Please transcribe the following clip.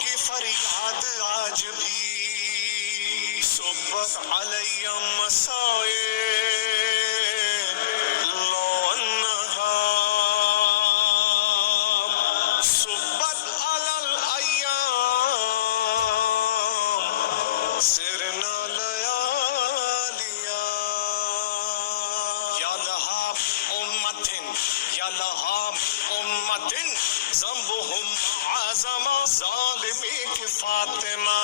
کی فریاد آج بھی صبت علی مسائب لو النہار صبت علی الایام سرنا لیالیا یا لہا امت یا لہا امت ذنبہم عظم ظالمی کی فاطمہ